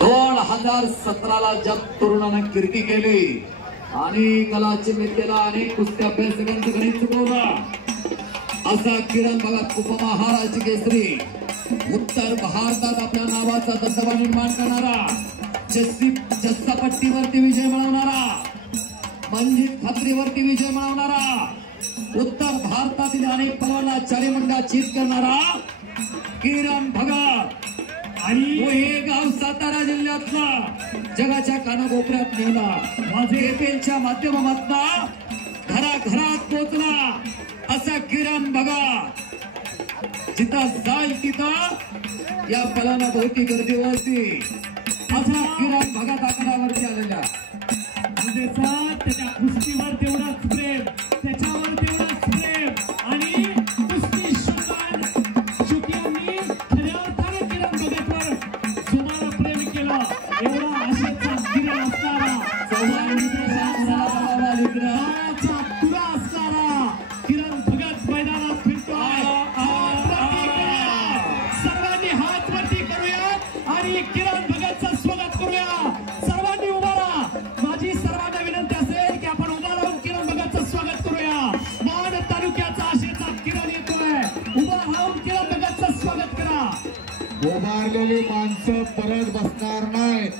2017ला ज्या तरुणानं कीर्ती केली आणि कलाची केला अनेक कुस्त्या अभ्यासकांचं गणित चुकवला असा किरण भगत उपमहाराष्ट्र केसरी उत्तर भारतात आपल्या नावाचा दबदबा निर्माण करणारा जस्सापट्टीवरती विजय मिळवणारा मंजित खात्रीवरती विजय मिळवणारा उत्तर भारतातील अनेक पलवानांना चारीमंडा चीत करणारा किरण भगत आणि हे गाव सातारा जिल्ह्यातला जगाच्या कानाकोपऱ्यात नेला माझे एपेलच्या माध्यमातून घराघरात पोहोचला असा किरण भगत जिथं जाईल तिथं या पलाना भोवती गर्दी होती असा किरण भगत आकडावरती आलेला त्याच्या कुस्तीवर तेवढाच प्रेम त्याच्यावर तेवढाच प्रेम आणि कुस्ती शौकीन शौकीनांनी खऱ्या अर्थाने किरण भगतवर जोमानं प्रेम केलं एवढा आशेचा किरण असणारा तुरा असणारा किरण भगत मैदानात फिरतोय सर्वांनी हात वरती करूया आणि किरण भगतचं स्वागत करूया सर्वांनी उभा राहा माझी सर्वांना विनंती असेल की आपण उभा राहून किरण भगतचं स्वागत करूया मान तालुक्याचा आशेचा किरण येतोय उभा राहून किरण भगतचं स्वागत करा उभारलेली माणसं परत बसणार नाहीत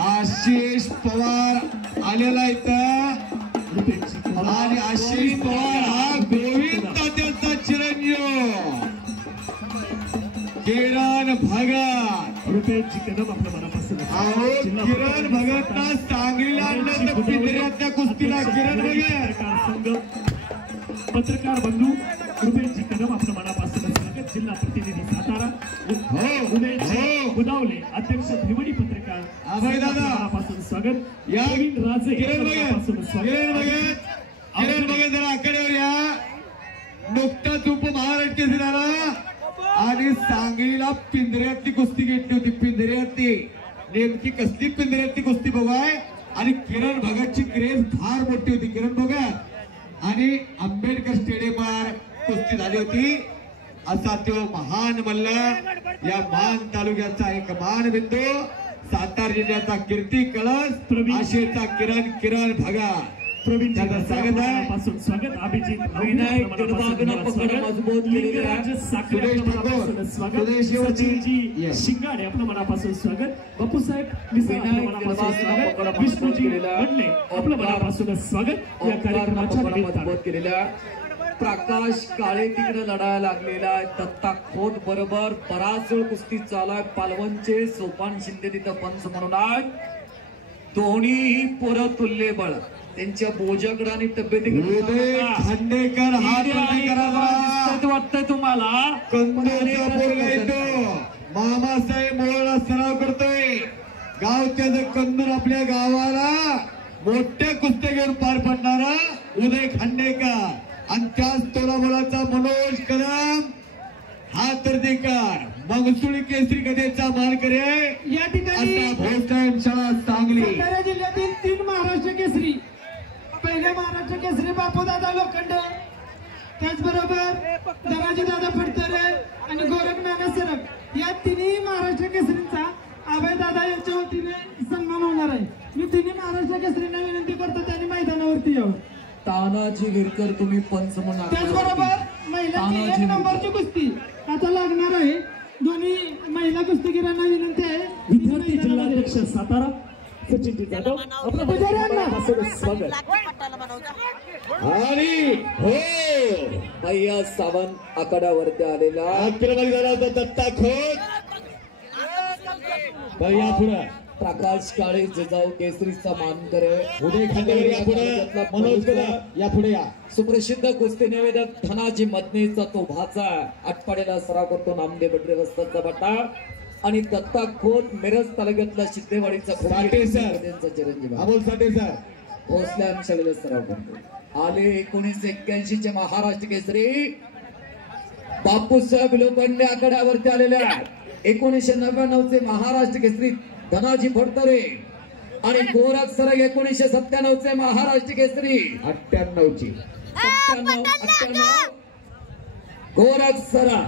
आशिष पवार आलेला इथं आणि आशिष पवार हा गोविंद तात्याचा चिरंजीव किरण भगत रुपयाची कदम आपल्या मनापासून किरण भगतला सांगलीला आणलं तर पिंजऱ्यातल्या कुस्तीला किरण भगत संघ पत्रकार बंधू रुपयाची कदम आपल्या मनापासून स्वागत जिल्हा प्रतिनिधी सातारा बुदावले अध्यक्ष भिवडी पत्रकार अभय दादा मनापासून स्वागत या राजे किरण भगत जरा आकड्यावर या नुकताच उपमहाराष्ट्र केसरी झाला आणि सांगलीला पिंजऱ्यातली कुस्ती घेतली होती पिंजऱ्यातली नेमकी कसली पिंजऱ्यातली कुस्ती बघाय आणि किरण भगतची क्रेज फार मोठी होती किरण भगत आणि आंबेडकर स्टेडियमवर कुस्ती झाली होती असा तो महान मल्ल या मान तालुक्याचा एक मान बिंदू सातारा जिल्ह्याचा कीर्ती कळस आशेचा किरण भगत प्रवीण स्वागत आहे स्वागत अभिजित विनायक मजबूत शिंगाडे आपल्या मनापासून स्वागत बापू साहेब स्वागत विष्णूजी मंडले आपल्या मनापासून स्वागत या कार्यक्रमाच्या केलेल्या प्रकाश काळे तिकडे लढायला लागलेला दत्ता खोत बरोबर बराच वेळ कुस्ती चालू पालवनचे सोपान शिंदे तिथं पंच म्हणून आहेत दोन्ही पोरं तुल्य बळ त्यांच्या बोजाकडे आणि तब्येतीकडे खांडेकर हात वाटतंय तुम्हाला मामासाहेब मोळला सराव करतोय गाव त्याचं कंदूर आपल्या गावाला मोठ्या कुस्त्या घेऊन पार पडणारा उदय खांडेकर आणि त्याच तोलाबोलाचा मनोज कदम हा तर्देकर मंगसुळी केसरी गदेचा मानकरी या ठिकाणी भोसटाईम शाळा सांगली सातारा जिल्ह्यातील 3 महाराष्ट्र केसरी पहिले महाराष्ट्र केसरी बापूदादा लोखंडे त्याचबरोबर धनाजीदादा फडतरे आणि गोरखनाना सरक या तिन्ही महाराष्ट्र केसरींचा अभयदादा यांच्या वतीने सन्मान होणार आहे मी तिन्ही महाराष्ट्र केसरींना विनंती करतो त्यांनी मैदानावरती यावं तानाजी विरकर तुम्ही पंच म्हणा त्याचबरोबर महिलांची 1 नंबरची कुस्ती आता लागणार आहे दोन्ही महिला कुस्तीगीरांना विनंती आहे विद्यार्थी जिल्हाध्यक्ष सातारा सचिन जाधव आपल्या पुजाऱ्यांना स्वागत आणि हो भैया सावंत आकडावरती आलेला दत्ता खोत भैया पुढे प्रकाश काळे जिजाऊ केसरीचा मानकरी उदय खांडेकर या पुढे मनोज कदम या पुढे या सुप्रसिद्ध कुस्ती निवेदक धनाजी मदनेचा तो भाचा आटपाड्याला सराव करतो नामदेव बडरे वस्ताचा बटा आणि दत्ता खोत मिरज तालुक्यातला सिद्धेवाडीचा साठे सर त्यांचा चिरंजीव अमोल साठे सर भोसले शाळेला सराव करतो आले 1981 चे महाराष्ट्र केसरी बापूसाहेब लोखंडे आकड्यावरती आलेल्या 1999 चे महाराष्ट्र केसरी धनाजी फडतरे आणि गोरख सरग 1997 चे महाराष्ट्र केसरी 98 ची 97 गोरख सरा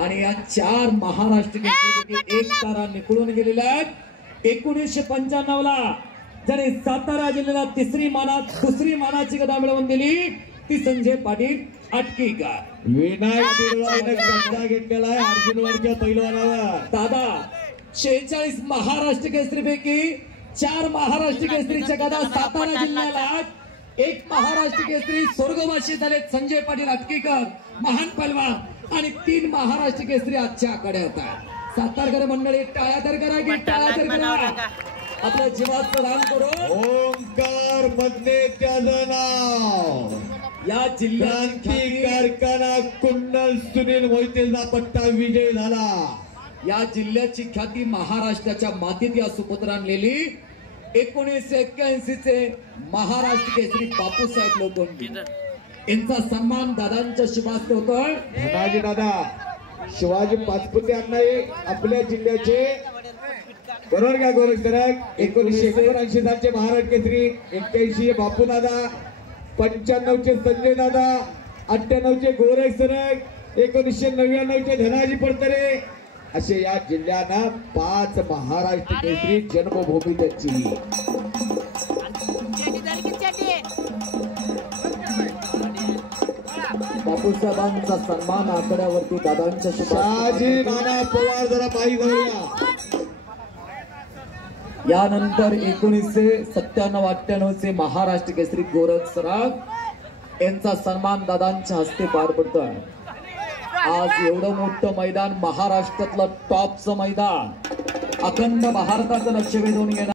आणि या 4 महाराष्ट्र केसरीपैकी 1 तारा निखळून गेलेल्या आहेत. 1995 ला ज्याने सातारा जिल्ह्याला दुसरी मानाची गदा मिळवून दिली ती संजय पाटील अटकेकर. विनायक तिरवाने गदा घेतलेला आहे अर्जुनवरच्या पैलवानावर. दादा 46 महाराष्ट्र केसरीपैकी 4 महाराष्ट्र केसरीच्या गदा सातारा जिल्ह्याला, 1 महाराष्ट्र केसरी स्वर्गवासी झाले संजय पाटील अटकेकर महान पैलवान आणि 3 महाराष्ट्र केसरी आजच्या आखाड्यात होता. सातारकर मंडळी टाळ्या तर करा की टाळ्या तर करा, आपल्या जीवाचं रान करू. ओंकार मधने त्याचं नाव या जिल्ह्यात क्रांती कारखाना कुंडल सुनील मोहितेचा पट्टा विजय झाला. या जिल्ह्याची ख्याती महाराष्ट्राच्या मातीत या सुपुत्र आणलेली 1981 चे महाराष्ट्र केसरी बापूसाहेब लोखंडे यांचा सन्मान दादांच्या शिवास्त होतोय. धनाजी दादा शिवाजी पाचपुते अण्णाई आपल्या जिल्ह्याचे बरोबर का गोरख सरक 1979 सालचे महाराष्ट्र केसरी, 81 बापू दादा, 95 चे संजय दादा, 98 चे गोरख सरक, 1999 चे धनाजी पडतरे, असे या जिल्ह्यांना 5 महाराष्ट्र केसरी जन्मभूमी त्यांची. बापूसाहेबांचा सन्मान आकड्यावरती दादांच्या शहाजी नाना पवार जरा बाई जाऊया. यानंतर 1997-98 चे महाराष्ट्र केसरी गोरख सराफ यांचा सन्मान दादांच्या हस्ते पार पडतोय. आज एवढं मोठं मैदान, महाराष्ट्रातलं टॉपचं मैदान, अखंड भारताचं लक्ष वेधून घेणार.